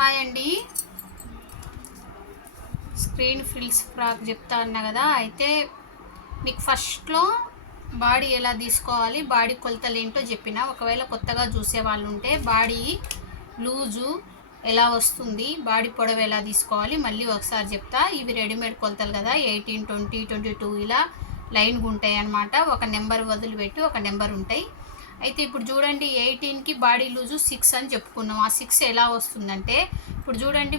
Hi అండి. Screen frills frock చెప్తా అన్నా కదా. అయితే మీకు ఫస్ట్లో బాడీ ఎలా తీసుకోవాలి, బాడీ కొలతలు ఏంటో చెప్పిన. ఒకవేళ కొత్తగా చూసే వాళ్ళు ఉంటే బాడీ లూజు ఎలా వస్తుంది, బాడీ పొడవు ఎలా తీసుకోవాలి మళ్ళీ ఒకసారి చెప్తా. ఇవి రెడీమేడ్ కొలతలు కదా, 18, 20, 22 ఇలా లైన్గా ఉంటాయి అన్నమాట. ఒక నెంబర్ వదిలిపెట్టి ఒక నెంబర్ ఉంటాయి. అయితే ఇప్పుడు చూడండి, 18కి బాడీ లూజు 6 అని చెప్పుకున్నాం. ఆ 6 ఎలా వస్తుందంటే, ఇప్పుడు చూడండి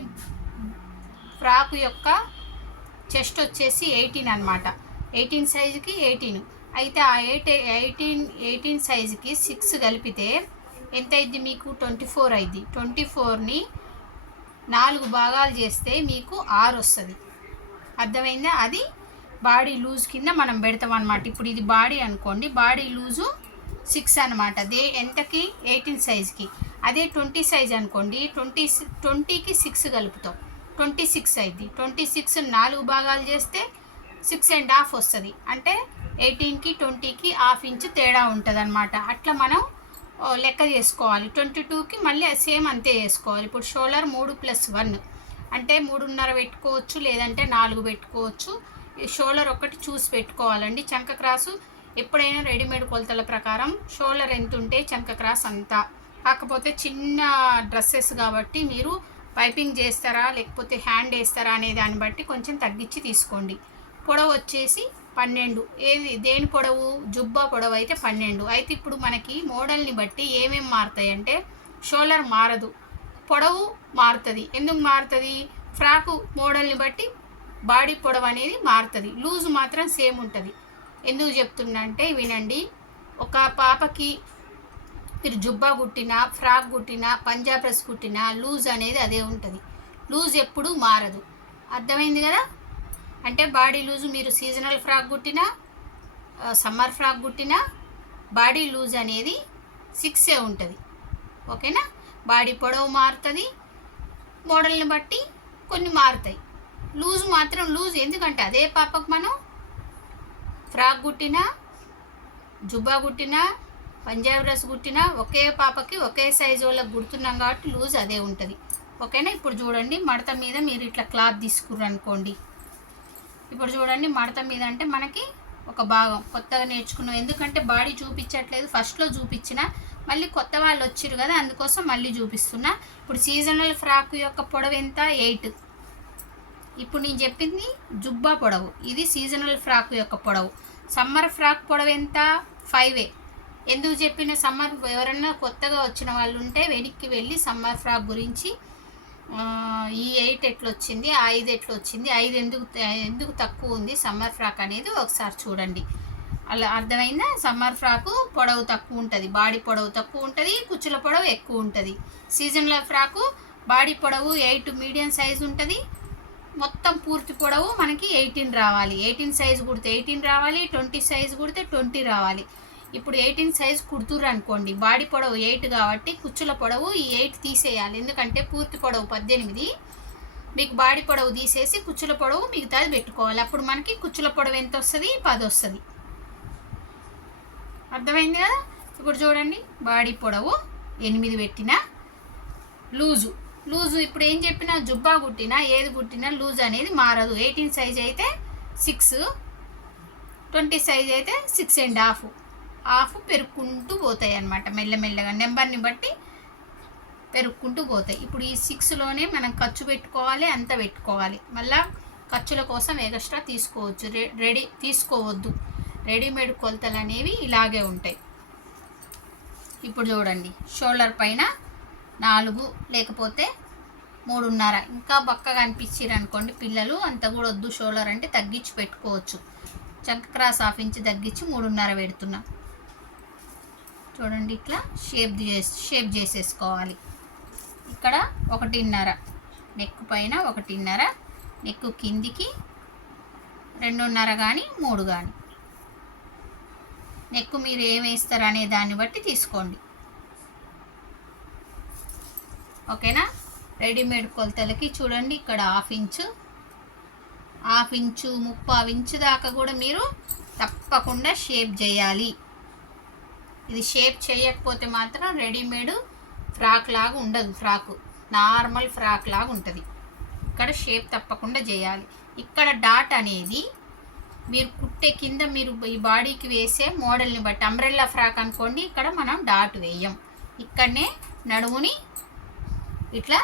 ఫ్రాక్ యొక్క చెస్ట్ వచ్చేసి 18 అనమాట. 18 సైజుకి 18. అయితే ఆ 18 సైజుకి 6 కలిపితే ఎంత అయింది మీకు? 24 అయింది. 24ని 4 భాగాలు చేస్తే మీకు 6 వస్తుంది. అర్థమైందా? అది బాడీ లూజ్ కింద మనం పెడతాం అనమాట. ఇప్పుడు ఇది బాడీ అనుకోండి, బాడీ లూజు 6 అనమాట. ఎంతకి? 18 సైజుకి. అదే 20 సైజ్ అనుకోండి, 20కి 6 కలుపుతాం, 26 అయింది. 26 4 భాగాలు చేస్తే 6.5 వస్తుంది. అంటే 18కి 20కి ½ ఇంచ్ తేడా ఉంటుంది అనమాట. అట్లా మనం లెక్క చేసుకోవాలి. 22కి మళ్ళీ సేమ్ అంతే చేసుకోవాలి. ఇప్పుడు షోల్డర్ 3+1 అంటే 3.5 పెట్టుకోవచ్చు, లేదంటే 4 పెట్టుకోవచ్చు. షోల్డర్ ఒకటి చూసి పెట్టుకోవాలండి. చంక క్రాసు ఎప్పుడైనా రెడీమేడ్ కొలతల ప్రకారం షోల్డర్ ఎంత ఉంటే చంక క్రాస్ అంతా. కాకపోతే చిన్న డ్రెస్సెస్ కాబట్టి మీరు పైపింగ్ చేస్తారా లేకపోతే హ్యాండ్ వేస్తారా అనే దాన్ని బట్టి కొంచెం తగ్గించి తీసుకోండి. పొడవు వచ్చేసి 12. దేని పొడవు? జుబ్బా పొడవు అయితే 12. అయితే ఇప్పుడు మనకి మోడల్ని బట్టి ఏమేమి మారుతాయి అంటే, షోల్డర్ మారదు, పొడవు మారుతుంది. ఎందుకు మారుతుంది? ఫ్రాకు మోడల్ని బట్టి బాడీ పొడవు అనేది మారుతుంది. లూజు మాత్రం సేమ్ ఉంటుంది. ఎందుకు చెప్తున్నా అంటే వినండి. ఒక పాపకి మీరు జుబ్బా కుట్టినా, ఫ్రాక్ కుట్టినా, పంజాబ్ డ్రెస్ కుట్టినా లూజ్ అనేది అదే ఉంటుంది. లూజ్ ఎప్పుడు మారదు. అర్థమైంది కదా? అంటే బాడీ లూజు మీరు సీజనల్ ఫ్రాక్ కుట్టినా, సమ్మర్ ఫ్రాక్ కుట్టినా బాడీ లూజ్ అనేది 6 ఉంటుంది. ఓకేనా? బాడీ పొడవు మారుతుంది, మోడల్ని బట్టి కొన్ని మారుతాయి. లూజ్ మాత్రం లూజ్. ఎందుకంటే అదే పాపకు మనం ఫ్రాక్ కుట్టినా, జుబ్బా కుట్టినా, పంజాబ్ డ్రెస్ కుట్టినా ఒకే పాపకి ఒకే సైజు వాళ్ళకి కుడుతున్నాం కాబట్టి లూజ్ అదే ఉంటుంది. ఓకేనా? ఇప్పుడు చూడండి, మడత మీద మీరు ఇట్లా క్లాత్ తీసుకుర్రు అనుకోండి. ఇప్పుడు చూడండి, మడత మీద అంటే మనకి ఒక భాగం కొత్తగా నేర్చుకున్నాం. ఎందుకంటే బాడీ చూపించట్లేదు, ఫస్ట్లో చూపించిన, మళ్ళీ కొత్త వాళ్ళు వచ్చారు కదా అందుకోసం మళ్ళీ చూపిస్తున్నా. ఇప్పుడు సీజనల్ ఫ్రాక్ యొక్క పొడవు ఎంత? 8. ఇప్పుడు నేను చెప్పింది జుబ్బా పొడవు, ఇది సీజనల్ ఫ్రాక్ యొక్క పొడవు. సమ్మర్ ఫ్రాక్ పొడవు ఎంత? 5. ఎందుకు చెప్పిన? సమ్మర్ ఎవరన్నా కొత్తగా వచ్చిన వాళ్ళు ఉంటే వెనక్కి వెళ్ళి సమ్మర్ ఫ్రాక్ గురించి ఈ 8 ఎట్లా వచ్చింది, 5 ఎట్లా వచ్చింది, 5 ఎందుకు తక్కువ ఉంది సమ్మర్ ఫ్రాక్ అనేది ఒకసారి చూడండి. అలా అర్థమైందా? సమ్మర్ ఫ్రాకు పొడవు తక్కువ ఉంటుంది, బాడీ పొడవు తక్కువ ఉంటుంది, కుచ్చుల పొడవు ఎక్కువ ఉంటుంది. సీజనల్ ఫ్రాకు బాడీ పొడవు 8 మీడియం సైజు ఉంటుంది, మొత్తం పూర్తి పొడవు మనకి 18 రావాలి. 18 సైజు కుడితే 18 రావాలి, 20 సైజు కుడితే 20 రావాలి. ఇప్పుడు 18 సైజు కుడుతుర్రు అనుకోండి, బాడీ పొడవు 8 కాబట్టి కుచ్చుల పొడవు ఈ 8 తీసేయాలి. ఎందుకంటే పూర్తి పొడవు 18, మీకు బాడీ పొడవు తీసేసి కుచ్చుల పొడవు మిగతాది పెట్టుకోవాలి. అప్పుడు మనకి కుచ్చుల పొడవు ఎంత వస్తుంది? 10 వస్తుంది. అర్థమైంది కదా? ఇప్పుడు చూడండి, బాడీ పొడవు 8 పెట్టిన లూజు ఇప్పుడు ఏం చెప్పినా, జుబ్బా కుట్టినా ఏది కుట్టినా లూజ్ అనేది మారదు. 18 సైజ్ అయితే 6, 20 సైజ్ అయితే 6.5 పెరుక్కుంటూ పోతాయి అన్నమాట. మెల్లమెల్లగా నెంబర్ని బట్టి పెరుక్కుంటూ పోతాయి. ఇప్పుడు ఈ 6లోనే మనం ఖర్చు పెట్టుకోవాలి, అంత పెట్టుకోవాలి. మళ్ళీ ఖర్చుల కోసం ఎక్స్ట్రా తీసుకోవచ్చు, తీసుకోవద్దు. రెడీమేడ్ కొలతలు అనేవి ఇలాగే ఉంటాయి. ఇప్పుడు చూడండి, షోల్డర్ పైన 4 లేకపోతే 3.5, ఇంకా బక్కగా అనిపించారు అనుకోండి పిల్లలు, అంత కూడా వద్దు, షోల్డర్ అంటే తగ్గించి పెట్టుకోవచ్చు. చంక క్రాస్ ½ ఇంచ్ తగ్గించి 3.5 పెడుతున్నా. చూడండి, ఇట్లా షేప్ చేసేసుకోవాలి. ఇక్కడ 1.5, నెక్ పైన 1.5, నెక్ కిందికి 2.5 కానీ 3 కానీ. నెక్ మీరు ఏం వేస్తారు అనే దాన్ని బట్టి తీసుకోండి. ఓకేనా? రెడీమేడ్ కొలతలకి చూడండి, ఇక్కడ ½ ఇంచు, ముప్పావు ఇంచు దాకా కూడా మీరు తప్పకుండా షేప్ చేయాలి. ఇది షేప్ చేయకపోతే మాత్రం రెడీమేడ్ ఫ్రాక్ లాగా ఉండదు. ఫ్రాకు నార్మల్ ఫ్రాక్ లాగా ఉంటుంది. ఇక్కడ షేప్ తప్పకుండా చేయాలి. ఇక్కడ డాట్ అనేది మీరు కుట్టే కింద మీరు ఈ బాడీకి వేసే మోడల్ని బట్టి, అంబ్రెల్లా ఫ్రాక్ అనుకోండి, ఇక్కడ మనం డాట్ వేయం. ఇక్కడనే నడుముని ఇట్లా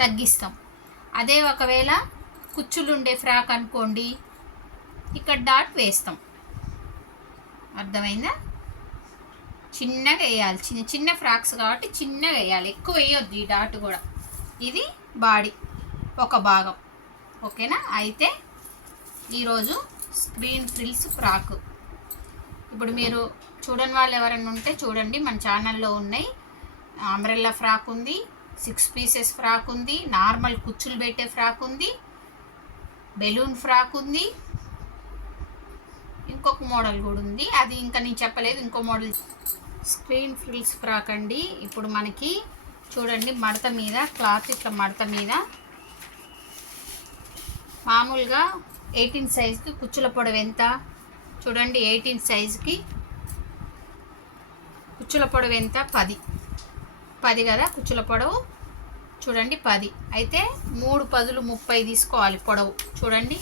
తగ్గిస్తాం. అదే ఒకవేళ కుచ్చులుండే ఫ్రాక్ అనుకోండి, ఇక్కడ డాట్ వేస్తాం. అర్థమైందా? చిన్నగా వేయాలి. చిన్న చిన్న ఫ్రాక్స్ కాబట్టి చిన్నగా వేయాలి, ఎక్కువ వేయొద్దు ఈ డాట్ కూడా. ఇది బాడీ ఒక భాగం. ఓకేనా? అయితే ఈరోజు స్క్రీన్ ఫ్రిల్స్ ఫ్రాక్. ఇప్పుడు మీరు చూడని వాళ్ళు ఎవరైనా ఉంటే చూడండి, మన ఛానల్లో ఉన్నాయి. అంబ్రెల్లా ఫ్రాక్ ఉంది, 6 పీసెస్ ఫ్రాక్ ఉంది, నార్మల్ కుచ్చులు పెట్టే ఫ్రాక్ ఉంది, బెలూన్ ఫ్రాక్ ఉంది, ఇంకొక మోడల్ కూడా ఉంది. అది ఇంకా నేను చెప్పలేదు, ఇంకో మోడల్. స్క్రీన్ ఫ్రిల్స్ ఫ్రాక్ అండి. ఇప్పుడు మనకి చూడండి, మడత మీద క్లాత్ ఇట్లా మడత మీద మామూలుగా 18 సైజుకి కుచ్చుల పొడవు ఎంత చూడండి. 18 సైజుకి కుచ్చుల పొడవు ఎంత? 10 కదా కుచ్చుల పొడవు. చూడండి 10. అయితే 3 10లు 30 తీసుకోవాలి పొడవు. చూడండి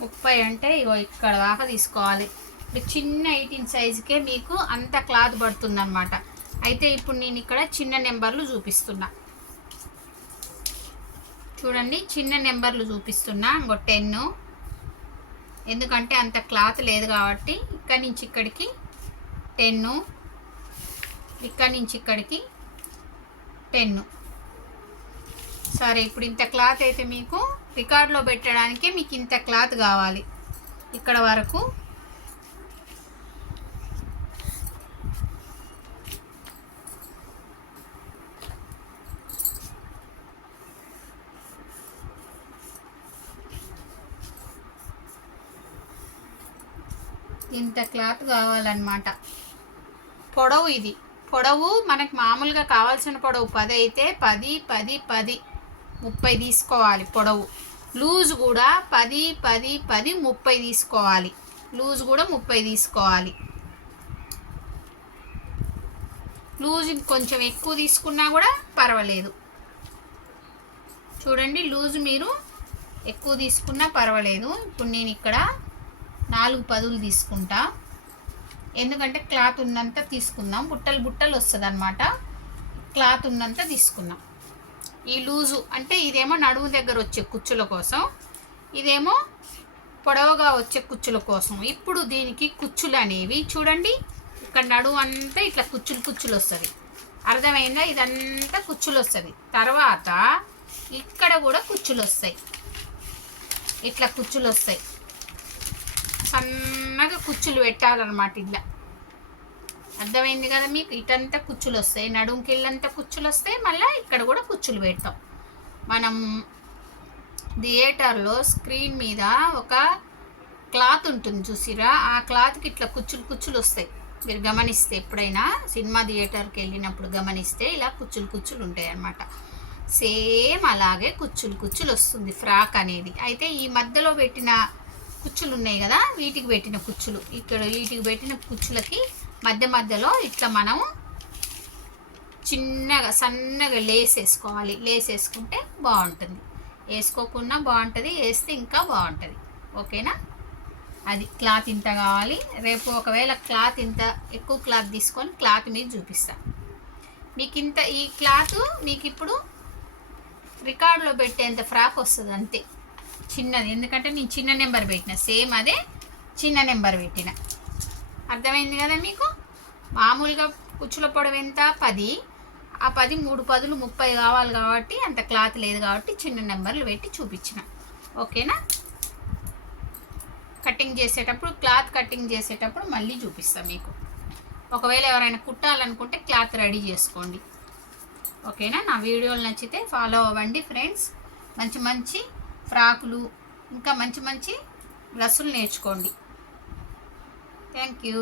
30 అంటే ఇగో ఇక్కడ దాకా తీసుకోవాలి. ఇప్పుడు చిన్న 18 సైజుకే మీకు అంత క్లాత్ పడుతుందన్నమాట. అయితే ఇప్పుడు నేను ఇక్కడ చిన్న నెంబర్లు చూపిస్తున్నా. చూడండి చిన్న నెంబర్లు చూపిస్తున్నా. ఇంకో 10, ఎందుకంటే అంత క్లాత్ లేదు కాబట్టి. ఇక్కడి నుంచి ఇక్కడికి 10, ఇక్కడి నుంచి ఇక్కడికి 10. సరే, ఇప్పుడు ఇంత క్లాత్ అయితే మీకు రికార్డులో పెట్టడానికి మీకు ఇంత క్లాత్ కావాలి. ఇక్కడ వరకు ఇంత క్లాత్ కావాలన్నమాట. పొడవు ఇది. పొడవు మనకు మామూలుగా కావాల్సిన పొడవు 10 అయితే 10 10 10 30 తీసుకోవాలి పొడవు. లూజ్ కూడా 10 10 10 30 తీసుకోవాలి. లూజ్ కూడా 30 తీసుకోవాలి. లూజ్ కొంచెం ఎక్కువ తీసుకున్నా కూడా పర్వాలేదు. చూడండి లూజ్ మీరు ఎక్కువ తీసుకున్నా పర్వాలేదు. ఇప్పుడు నేను ఇక్కడ 4 10లు తీసుకుంటా, ఎందుకంటే క్లాత్ ఉన్నంత తీసుకుందాం. బుట్టలు బుట్టలు వస్తుంది అన్నమాట. క్లాత్ ఉన్నంత తీసుకుందాం. ఈ లూజు అంటే ఇదేమో నడుము దగ్గర వచ్చే కుచ్చుల కోసం, ఇదేమో పొడవుగా వచ్చే కుచ్చుల కోసం. ఇప్పుడు దీనికి కుచ్చులు అనేవి చూడండి, ఇక్కడ నడుము అంతా ఇట్లా కుచ్చులు కుచ్చులు వస్తుంది. అర్థమైందా? ఇదంతా కుచ్చులు వస్తుంది. తర్వాత ఇక్కడ కూడా కుచ్చులు వస్తాయి, ఇట్లా కుచ్చులు వస్తాయి. సన్నగా కుచ్చులు పెట్టాలన్నమాట ఇట్లా. అర్థమైంది కదా మీకు? ఇటంతా కుచ్చులు వస్తాయి, నడుముకి ఇల్లంతా కుచ్చులు వస్తాయి. మళ్ళీ ఇక్కడ కూడా కుచ్చులు పెడతాం. మనం థియేటర్లో స్క్రీన్ మీద ఒక క్లాత్ ఉంటుంది చూసిరా, ఆ క్లాత్కి ఇట్లా కుచ్చులు కుచ్చులు వస్తాయి. మీరు గమనిస్తే ఎప్పుడైనా సినిమా థియేటర్కి వెళ్ళినప్పుడు గమనిస్తే ఇలా కుచ్చులు కుచ్చులు ఉంటాయి అన్నమాట. సేమ్ అలాగే కుచ్చులు కుచ్చులు వస్తుంది ఫ్రాక్ అనేది. అయితే ఈ మధ్యలో పెట్టిన కుచ్చులు ఉన్నాయి కదా, వీటికి పెట్టిన కుచ్చులు, ఇక్కడ వీటికి పెట్టిన కుచ్చులకి మధ్య మధ్యలో ఇట్లా మనం చిన్నగా సన్నగా లేస్ వేసుకోవాలి. లేస్ వేసుకుంటే బాగుంటుంది, వేసుకోకుండా బాగుంటుంది, వేస్తే ఇంకా బాగుంటుంది. ఓకేనా? అది క్లాత్ ఇంత కావాలి. రేపు ఒకవేళ క్లాత్ ఇంత ఎక్కువ క్లాత్ తీసుకొని క్లాత్ మీద చూపిస్తాను మీకు. ఇంత ఈ క్లాత్ మీకు ఇప్పుడు రికార్డులో పెట్టేంత ఫ్రాక్ వస్తుంది అంతే, చిన్నది. ఎందుకంటే నేను చిన్న నెంబర్ పెట్టిన, సేమ్ అదే చిన్న నెంబర్ పెట్టిన. అర్థమైంది కదా మీకు? మామూలుగా కుచ్చుల పొడవు ఎంత? 10. ఆ 10 3 10లు 30 కావాలి కాబట్టి అంత క్లాత్ లేదు కాబట్టి చిన్న నెంబర్లు పెట్టి చూపించిన. ఓకేనా? కటింగ్ చేసేటప్పుడు, క్లాత్ కటింగ్ చేసేటప్పుడు మళ్ళీ చూపిస్తాను మీకు. ఒకవేళ ఎవరైనా కుట్టాలనుకుంటే క్లాత్ రెడీ చేసుకోండి. ఓకేనా? నా వీడియోలు నచ్చితే ఫాలో అవ్వండి ఫ్రెండ్స్. మంచి మంచి ఫ్రాకులు ఇంకా మంచి మంచి డ్రెస్సులు నేర్చుకోండి. Thank you.